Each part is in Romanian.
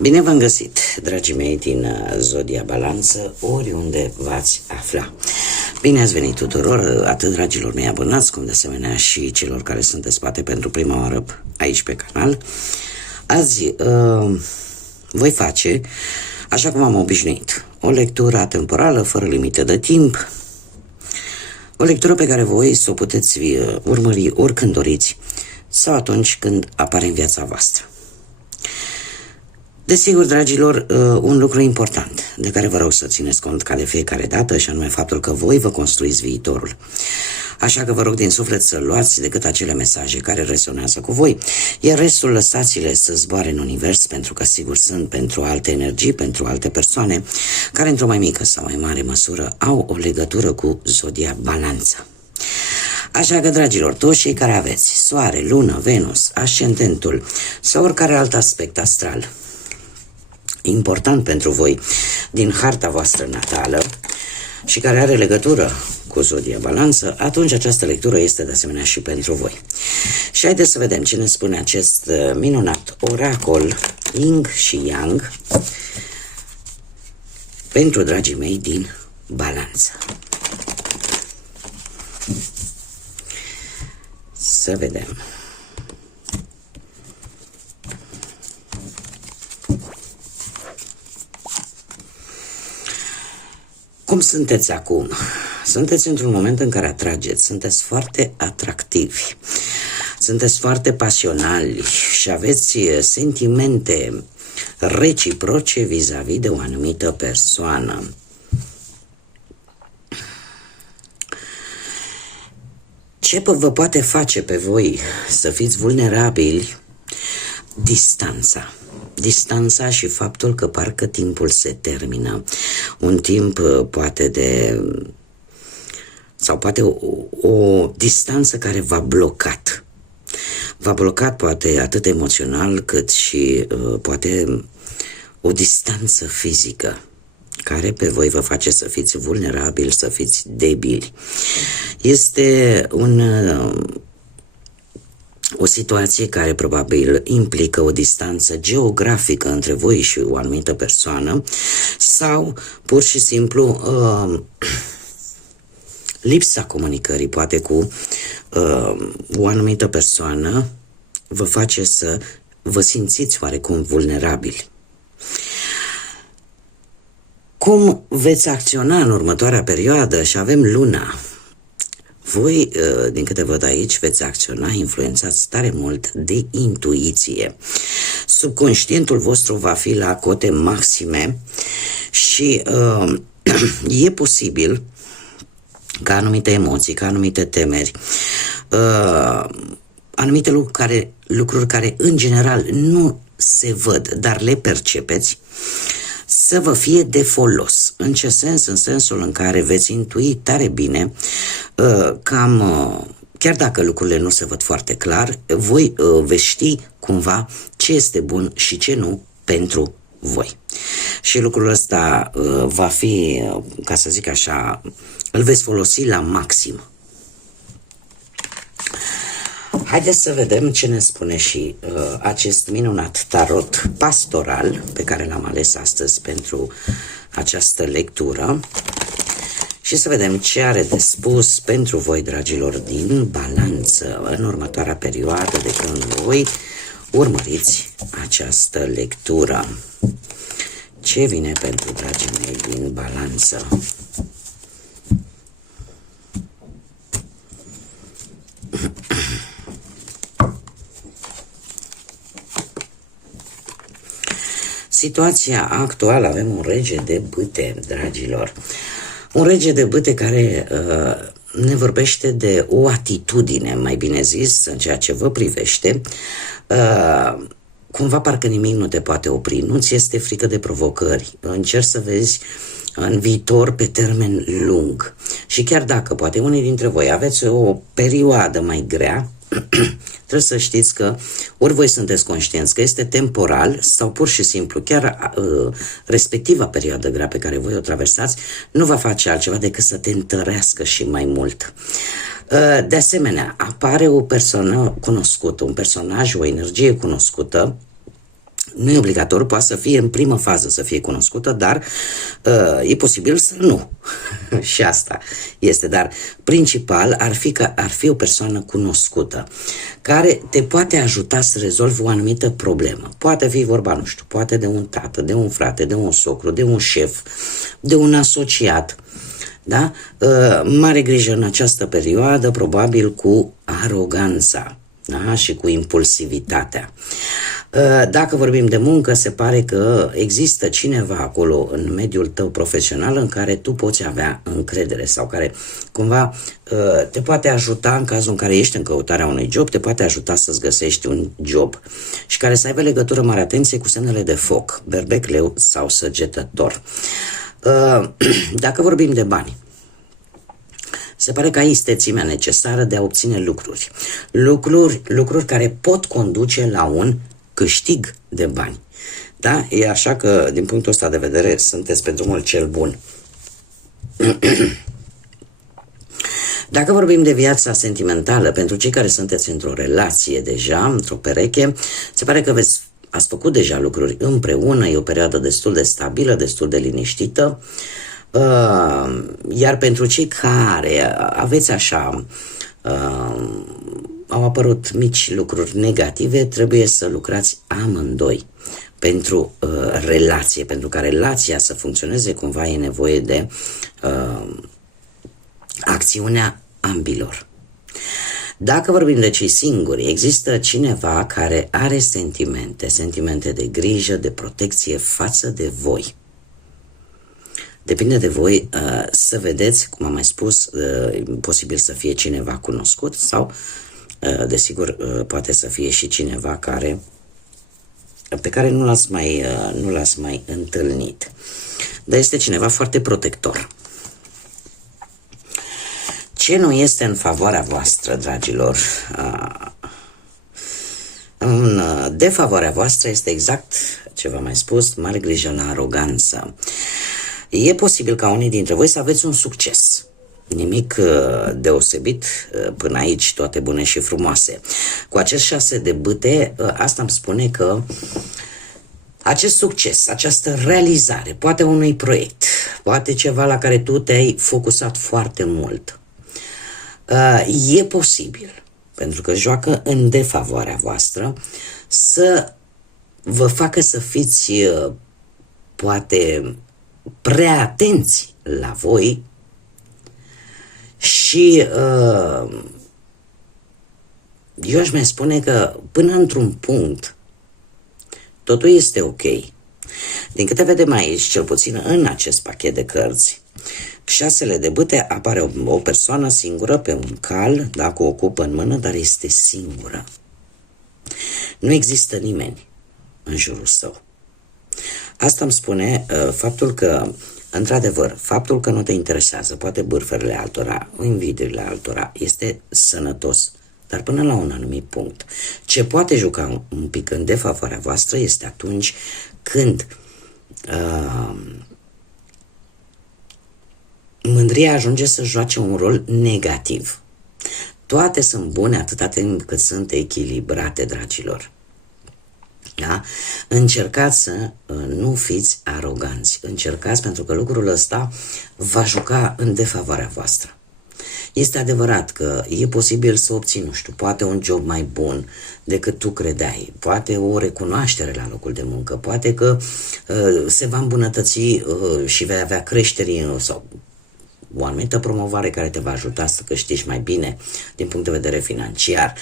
Bine v-am găsit, dragii mei din Zodia Balanță, oriunde v-ați afla. Bine ați venit tuturor, atât dragilor mei abonați, cum de asemenea și celor care sunt în spate pentru prima oară aici pe canal. Azi voi face, așa cum am obișnuit, o lectură temporală, fără limite de timp, o lectură pe care voi să o puteți urmări oricând doriți sau atunci când apare în viața voastră. Desigur, dragilor, un lucru important de care vă rog să țineți cont ca de fiecare dată, și anume faptul că voi vă construiți viitorul. Așa că vă rog din suflet să luați decât acele mesaje care resonează cu voi, iar restul lăsați-le să zboare în univers, pentru că sigur sunt pentru alte energii, pentru alte persoane care într-o mai mică sau mai mare măsură au o legătură cu Zodia Balanță. Așa că, dragilor, toți cei care aveți Soare, Lună, Venus, Ascendentul sau oricare alt aspect astral important pentru voi din harta voastră natală și care are legătură cu Zodia Balanță, atunci această lectură este de asemenea și pentru voi. Și haideți să vedem ce ne spune acest minunat oracol Yin și Yang pentru dragii mei din Balanță. Să vedem. Cum sunteți acum? Sunteți într-un moment în care atrageți, sunteți foarte atractivi, sunteți foarte pasionali și aveți sentimente reciproce vis-a-vis de o anumită persoană. Ce vă poate face pe voi să fiți vulnerabili? Distanța și faptul că parcă timpul se termină. Un timp poate de... sau poate o distanță care v-a blocat. V-a blocat poate atât emoțional cât și poate o distanță fizică care pe voi vă face să fiți vulnerabili, să fiți debili. Este o situație care probabil implică o distanță geografică între voi și o anumită persoană sau pur și simplu lipsa comunicării poate cu o anumită persoană vă face să vă simțiți oarecum vulnerabili. Cum veți acționa în următoarea perioadă? Și avem Luna. Voi, din câte văd aici, veți acționa influențați tare mult de intuiție. Subconștientul vostru va fi la cote maxime și e posibil ca anumite emoții, ca anumite temeri, anumite lucruri care în general nu se văd, dar le percepeți, să vă fie de folos. În ce sens? În sensul în care veți intui tare bine chiar dacă lucrurile nu se văd foarte clar, voi veți ști cumva ce este bun și ce nu pentru voi. Și lucrul ăsta va fi, ca să zic așa, îl veți folosi la maxim. Haideți să vedem ce ne spune și acest minunat tarot pastoral pe care l-am ales astăzi pentru această lectură și să vedem ce are de spus pentru voi, dragilor, din Balanță în următoarea perioadă de când voi urmăriți această lectură. Ce vine pentru dragii mei din Balanță? Situația actuală, avem un rege de bâte, dragilor. Un rege de bâte care ne vorbește de o atitudine, mai bine zis, în ceea ce vă privește. Cumva parcă nimic nu te poate opri, nu-ți este frică de provocări. Încerci să vezi în viitor pe termen lung. Și chiar dacă poate unii dintre voi aveți o perioadă mai grea, trebuie să știți că ori voi sunteți conștienți că este temporal sau pur și simplu chiar respectiva perioadă grea pe care voi o traversați nu va face altceva decât să te întărească și mai mult. De asemenea, apare o persoană cunoscută, un personaj, o energie cunoscută Nu e obligatoriu, poate să fie în primă fază să fie cunoscută, dar e posibil să nu. Și asta este, dar principal ar fi că ar fi o persoană cunoscută care te poate ajuta să rezolvi o anumită problemă. Poate fi vorba, nu știu, poate de un tată, de un frate, de un socru, de un șef, de un asociat. Da? Mare grijă în această perioadă, probabil cu aroganța, da? Și cu impulsivitatea. Dacă vorbim de muncă, se pare că există cineva acolo în mediul tău profesional în care tu poți avea încredere sau care cumva te poate ajuta în cazul în care ești în căutarea unui job, te poate ajuta să-ți găsești un job și care să aibă legătură, mare atenție, cu semnele de foc, berbec, leu sau săgetător. Dacă vorbim de bani, se pare că ai istețimea necesară de a obține lucruri care pot conduce la un câștig de bani. Da? E așa că, din punctul ăsta de vedere, sunteți pe drumul cel bun. Dacă vorbim de viața sentimentală, pentru cei care sunteți într-o relație deja, într-o pereche, se pare că ați făcut deja lucruri împreună, e o perioadă destul de stabilă, destul de liniștită, iar pentru cei care aveți așa, au apărut mici lucruri negative, trebuie să lucrați amândoi pentru relație, pentru ca relația să funcționeze cumva e nevoie de acțiunea ambilor. Dacă vorbim de cei singuri, există cineva care are sentimente de grijă, de protecție față de voi. Depinde de voi să vedeți, cum am mai spus, posibil să fie cineva cunoscut sau, desigur, poate să fie și cineva pe care nu l-ați mai întâlnit. Dar este cineva foarte protector. Ce nu este în favoarea voastră, dragilor? În defavoarea voastră este exact ce v-am mai spus, mare grijă la aroganță. E posibil ca unii dintre voi să aveți un succes. Nimic deosebit până aici, toate bune și frumoase. Cu acest 6 de bâte, asta îmi spune că acest succes, această realizare, poate unui proiect, poate ceva la care tu te-ai focusat foarte mult, e posibil, pentru că joacă în defavoarea voastră, să vă facă să fiți poate prea atenți la voi și eu aș mai spune că până într-un punct totul este ok. Din câte vedem aici, cel puțin în acest pachet de cărți, 6 de bâte, apare o persoană singură pe un cal, da, cu o cupă în mână, dar este singură. Nu există nimeni în jurul său. Asta îmi spune faptul că, într-adevăr, faptul că nu te interesează, poate bârferile altora, invidiile altora, este sănătos, dar până la un anumit punct. Ce poate juca un pic în defavoarea voastră este atunci când mândria ajunge să joace un rol negativ. Toate sunt bune atâta timp cât sunt echilibrate, dragilor. Da? Încercați să nu fiți aroganți. Încercați, pentru că lucrul ăsta va juca în defavoarea voastră. Este adevărat că e posibil să obții, nu știu, poate un job mai bun decât tu credeai, poate o recunoaștere la locul de muncă, poate că se va îmbunătăți și vei avea creșteri sau o anumită promovare care te va ajuta să câștigi mai bine din punct de vedere financiar.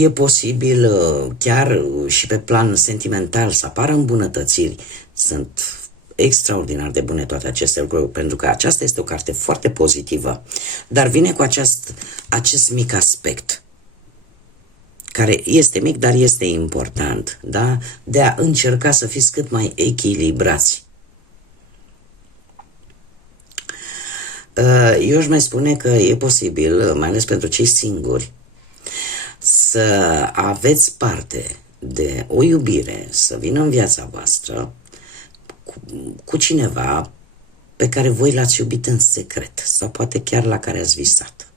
E posibil chiar și pe plan sentimental să apară îmbunătățiri. Sunt extraordinar de bune toate aceste lucruri, pentru că aceasta este o carte foarte pozitivă, dar vine cu acest mic aspect, care este mic, dar este important, da? De a încerca să fiți cât mai echilibrați. Eu aș mai spune că e posibil, mai ales pentru cei singuri, să aveți parte de o iubire, să vină în viața voastră cu cineva pe care voi l-ați iubit în secret sau poate chiar la care ați visat.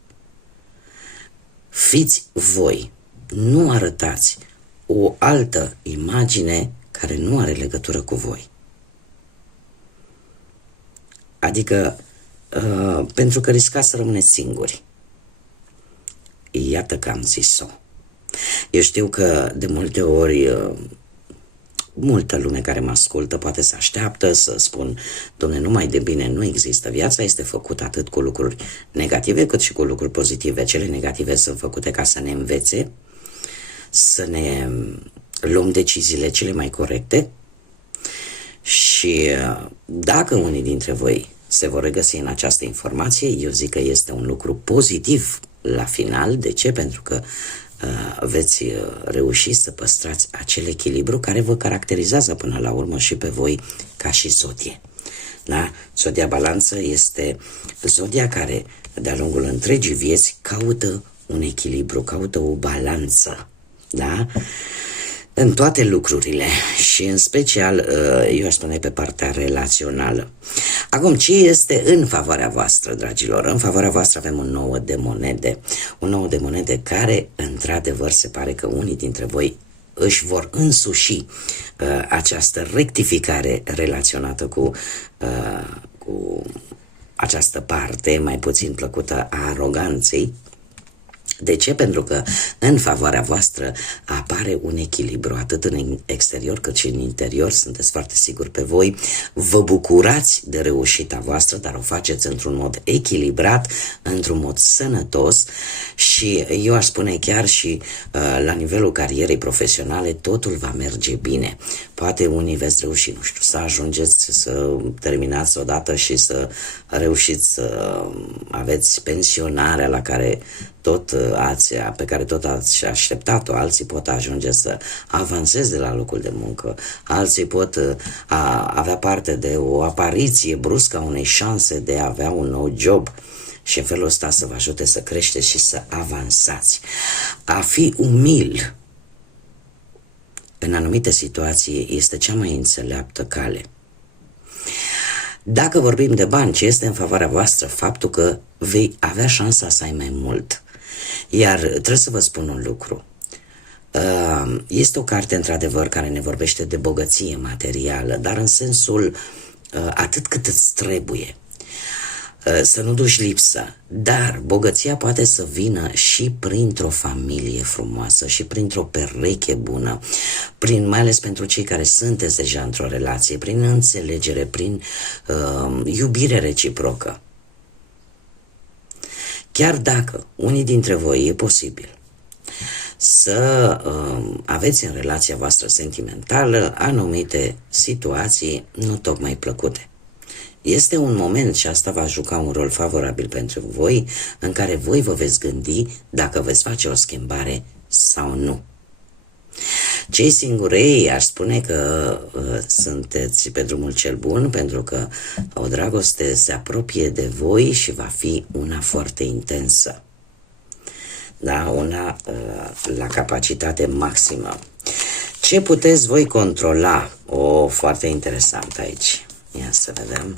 Fiți voi, nu arătați o altă imagine care nu are legătură cu voi. Adică, pentru că riscați să rămâneți singuri. Iată că am zis-o. Eu știu că de multe ori multă lume care mă ascultă poate să așteaptă să spun: Doamne, numai de bine nu există. Viața este făcută atât cu lucruri negative cât și cu lucruri pozitive. Cele negative sunt făcute ca să ne învețe, să ne luăm deciziile cele mai corecte și dacă unii dintre voi se vor regăsi în această informație, eu zic că este un lucru pozitiv la final. De ce? Pentru că veți reuși să păstrați acel echilibru care vă caracterizează până la urmă și pe voi ca și zodie. Da? Zodia Balanță este zodia care de-a lungul întregii vieți caută un echilibru, caută o balanță, da? În toate lucrurile și în special, eu aș spune, pe partea relațională. Acum, ce este în favoarea voastră, dragilor? În favoarea voastră avem un 9 de monede. Un 9 de monede care, într-adevăr, se pare că unii dintre voi își vor însuși această rectificare relaționată cu această parte mai puțin plăcută a aroganței. De ce? Pentru că în favoarea voastră apare un echilibru atât în exterior cât și în interior. Sunteți foarte siguri pe voi, vă bucurați de reușita voastră, dar o faceți într-un mod echilibrat, într-un mod sănătos și eu aș spune chiar și la nivelul carierei profesionale totul va merge bine. Poate unii veți reuși, nu știu, să ajungeți să terminați odată și să reușiți să aveți pensionarea pe care tot ați așteptat-o. Alții pot ajunge să avanseze de la locul de muncă, alții pot avea parte de o apariție bruscă a unei șanse de a avea un nou job și în felul ăsta să vă ajute să creșteți și să avansați. A fi umil în anumite situații este cea mai înțeleaptă cale. Dacă vorbim de bani, ce este în favoarea voastră? Faptul că vei avea șansa să ai mai mult. Iar trebuie să vă spun un lucru. Este o carte, într-adevăr, care ne vorbește de bogăție materială, dar în sensul atât cât îți trebuie. Să nu duci lipsă, dar bogăția poate să vină și printr-o familie frumoasă și printr-o pereche bună, mai ales pentru cei care sunteți deja într-o relație, prin înțelegere, prin iubire reciprocă. Chiar dacă unii dintre voi e posibil să aveți în relația voastră sentimentală anumite situații nu tocmai plăcute. Este un moment, și asta va juca un rol favorabil pentru voi, în care voi vă veți gândi dacă veți face o schimbare sau nu. Cei singurei aș spune că sunteți pe drumul cel bun, pentru că o dragoste se apropie de voi și va fi una foarte intensă. Da, una la capacitate maximă. Ce puteți voi controla? Foarte interesant aici. Ia să vedem.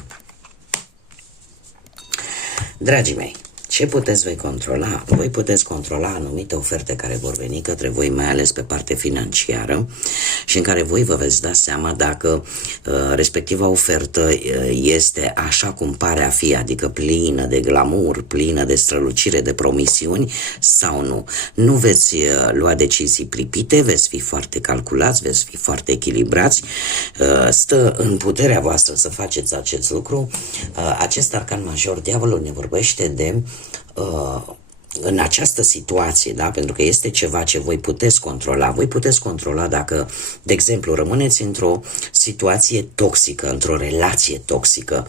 Dragii mei, ce puteți voi controla? Voi puteți controla anumite oferte care vor veni către voi, mai ales pe parte financiară, și în care voi vă veți da seama dacă respectiva ofertă este așa cum pare a fi, adică plină de glamour, plină de strălucire, de promisiuni sau nu. Nu veți lua decizii pripite, veți fi foarte calculați, veți fi foarte echilibrați. Stă în puterea voastră să faceți acest lucru. Acest arcan major, diavolul, ne vorbește de în această situație, da? Pentru că este ceva ce voi puteți controla. Voi puteți controla dacă, de exemplu, rămâneți într-o situație toxică, într-o relație toxică,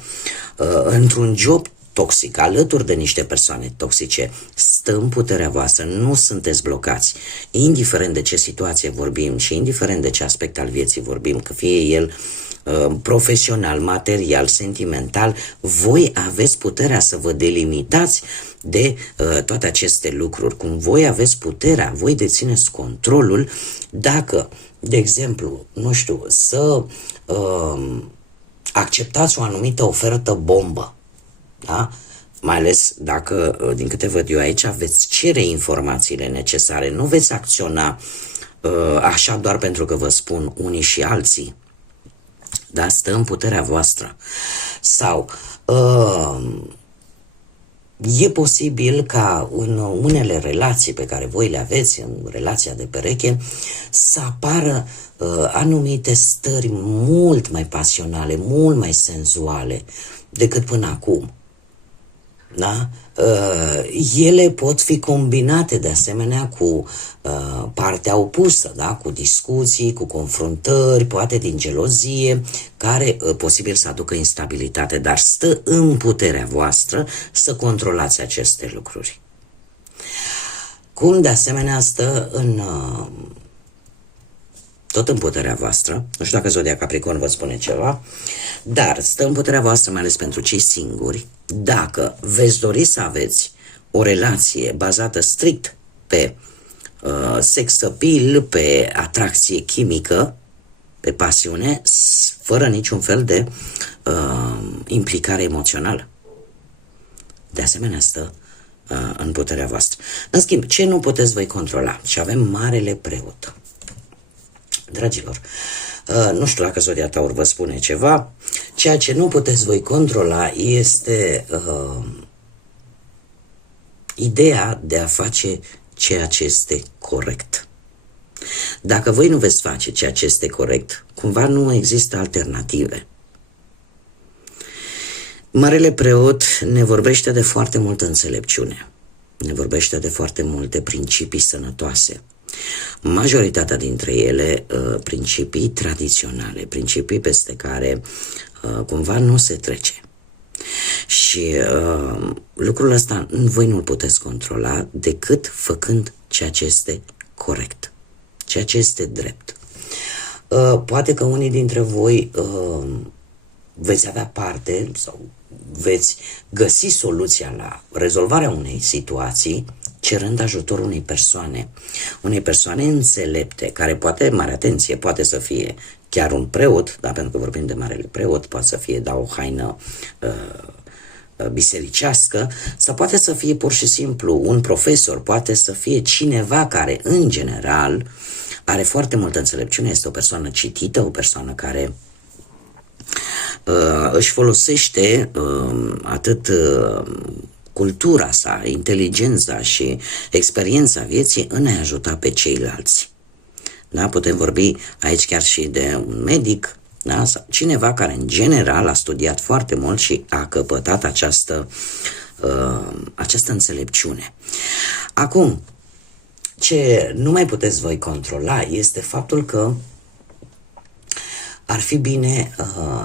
într-un job toxic, alături de niște persoane toxice. Stă în puterea voastră, nu sunteți blocați. Indiferent de ce situație vorbim și indiferent de ce aspect al vieții vorbim, că fie el profesional, material, sentimental, voi aveți puterea să vă delimitați de toate aceste lucruri. Cum voi aveți puterea, voi dețineți controlul dacă, de exemplu, nu știu, să acceptați o anumită ofertă bombă, da? Mai ales dacă, din câte văd eu aici, veți cere informațiile necesare, nu veți acționa așa doar pentru că vă spun unii și alții, dar stă în puterea voastră. Sau e posibil ca în unele relații pe care voi le aveți, în relația de pereche, să apară anumite stări mult mai pasionale, mult mai senzuale decât până acum. Da? Ele pot fi combinate de asemenea cu partea opusă, da? Cu discuții, cu confruntări, poate din gelozie, care posibil să aducă instabilitate, dar stă în puterea voastră să controlați aceste lucruri. Cum de asemenea stă tot în puterea voastră, nu știu dacă Zodia Capricorn vă spune ceva, dar stă în puterea voastră, mai ales pentru cei singuri, dacă veți dori să aveți o relație bazată strict pe sex appeal, pe atracție chimică, pe pasiune, fără niciun fel de implicare emoțională. De asemenea stă în puterea voastră. În schimb, ce nu puteți voi controla? Și avem Marele Preot. Dragilor, nu știu dacă Zodia Taur vă spune ceva, ceea ce nu puteți voi controla este ideea de a face ceea ce este corect. Dacă voi nu veți face ceea ce este corect, cumva nu există alternative. Marele Preot ne vorbește de foarte multă înțelepciune, ne vorbește de foarte multe principii sănătoase. Majoritatea dintre ele principii tradiționale, principii peste care cumva nu se trece. Și lucrul ăsta voi nu-l puteți controla decât făcând ceea ce este corect, ceea ce este drept. Poate că unii dintre voi veți avea parte sau veți găsi soluția la rezolvarea unei situații cerând ajutorul unei persoane înțelepte, care poate, mare atenție, poate să fie chiar un preot, da, pentru că vorbim de Marele Preot, poate să fie, da, o haină bisericească, sau poate să fie pur și simplu un profesor, poate să fie cineva care, în general, are foarte multă înțelepciune, este o persoană citită, o persoană care își folosește atât cultura sa, inteligența și experiența vieții în a ajuta pe ceilalți. Da? Putem vorbi aici chiar și de un medic, da? Sau cineva care în general a studiat foarte mult și a căpătat această înțelepciune. Acum, ce nu mai puteți voi controla este faptul că ar fi bine,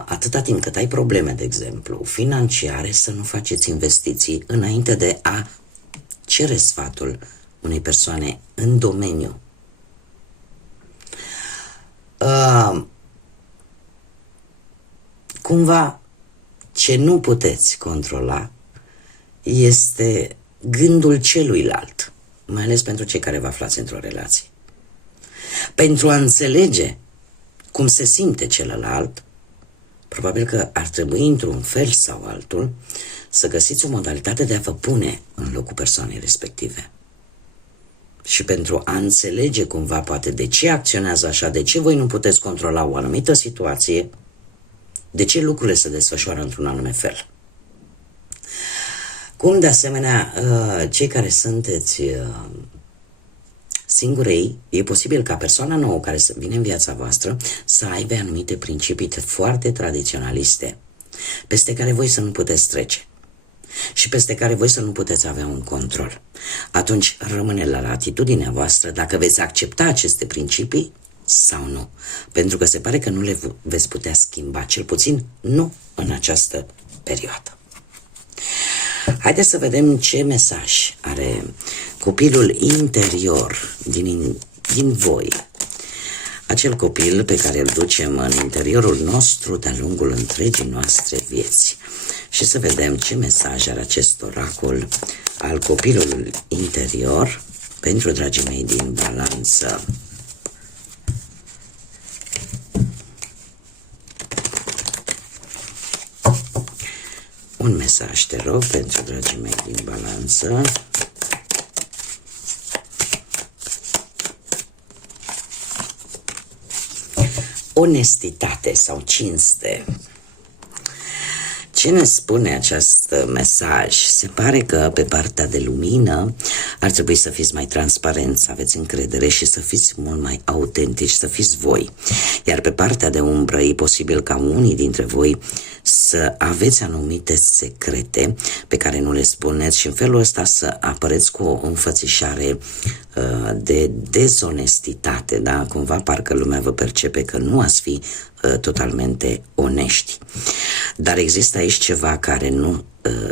atâta timp cât ai probleme, de exemplu, financiare, să nu faceți investiții înainte de a cere sfatul unei persoane în domeniu. Cumva, ce nu puteți controla este gândul celuilalt, mai ales pentru cei care vă aflați într-o relație. Pentru a înțelege cum se simte celălalt, probabil că ar trebui, într-un fel sau altul, să găsiți o modalitate de a vă pune în locul persoanei respective. Și pentru a înțelege cumva poate de ce acționează așa, de ce voi nu puteți controla o anumită situație, de ce lucrurile se desfășoară într-un anume fel. Cum de asemenea, cei care sunteți singurei, e posibil ca persoana nouă care vine în viața voastră să aibă anumite principii foarte tradiționaliste, peste care voi să nu puteți trece și peste care voi să nu puteți avea un control. Atunci rămâne la latitudinea voastră dacă veți accepta aceste principii sau nu, pentru că se pare că nu le veți putea schimba, cel puțin nu în această perioadă. Haideți să vedem ce mesaj are copilul interior din voi. Acel copil pe care îl ducem în interiorul nostru de-a lungul întregii noastre vieți. Și să vedem ce mesaj are acest oracol al copilului interior pentru dragii mei din Balanță. Un mesaj, te rog, pentru dragii mei din Balanță. onestitate sau cinste. Ce ne spune acest mesaj? Se pare că pe partea de lumină ar trebui să fiți mai transparenți, să aveți încredere și să fiți mult mai autentici, să fiți voi. Iar pe partea de umbră e posibil ca unii dintre voi să aveți anumite secrete pe care nu le spuneți și în felul ăsta să apăreți cu o înfățișare de dezonestitate, da? Cumva parcă lumea vă percepe că nu ați fi totalmente onești. Dar există aici ceva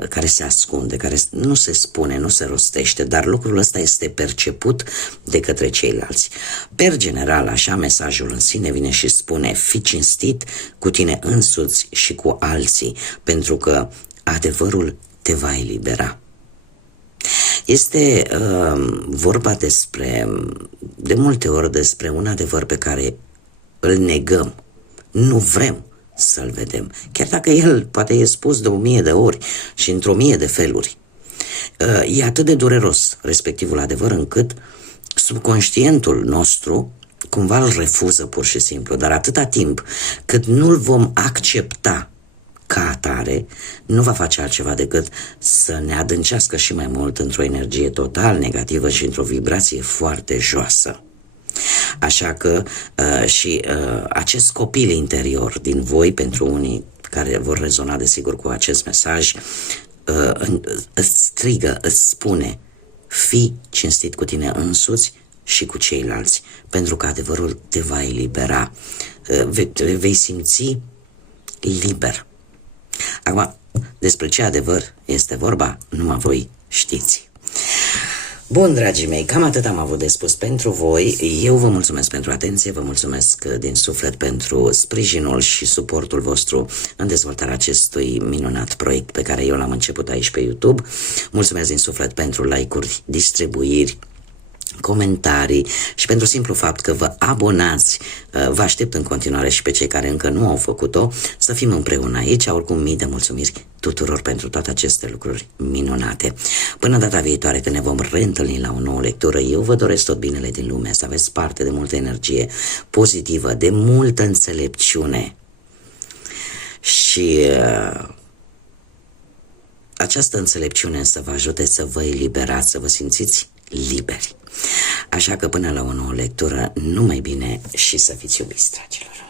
care se ascunde, care nu se spune, nu se rostește, dar lucrul ăsta este perceput de către ceilalți. Per general, așa, mesajul în sine vine și spune: fii cinstit cu tine însuți și cu alții, pentru că adevărul te va elibera. Este vorba de multe ori despre un adevăr pe care îl negăm. Nu vrem să-l vedem, chiar dacă el poate e spus de 1000 de ori și într-o 1000 de feluri. E atât de dureros respectivul adevăr încât subconștientul nostru cumva îl refuză pur și simplu, dar atâta timp cât nu-l vom accepta ca atare, nu va face altceva decât să ne adâncească și mai mult într-o energie total negativă și într-o vibrație foarte joasă. Așa că acest copil interior din voi, pentru unii care vor rezona desigur cu acest mesaj, îți strigă, îți spune: fii cinstit cu tine însuți și cu ceilalți, pentru că adevărul te va elibera, vei simți liber. Acum, despre ce adevăr este vorba, numai voi știți. Bun, dragii mei, cam atât am avut de spus pentru voi. Eu vă mulțumesc pentru atenție, vă mulțumesc din suflet pentru sprijinul și suportul vostru în dezvoltarea acestui minunat proiect pe care eu l-am început aici pe YouTube. Mulțumesc din suflet pentru like-uri, distribuiri, comentarii și pentru simplu fapt că vă abonați. Vă aștept în continuare și pe cei care încă nu au făcut-o să fim împreună aici. Oricum, mii de mulțumiri tuturor pentru toate aceste lucruri minunate. Până data viitoare, când ne vom reîntâlni la o nouă lectură, eu vă doresc tot binele din lume, să aveți parte de multă energie pozitivă, de multă înțelepciune și această înțelepciune să vă ajute să vă eliberați, să vă simțiți liberi. Așa că până la o nouă lectură, numai bine și să fiți iubiți, dragilor!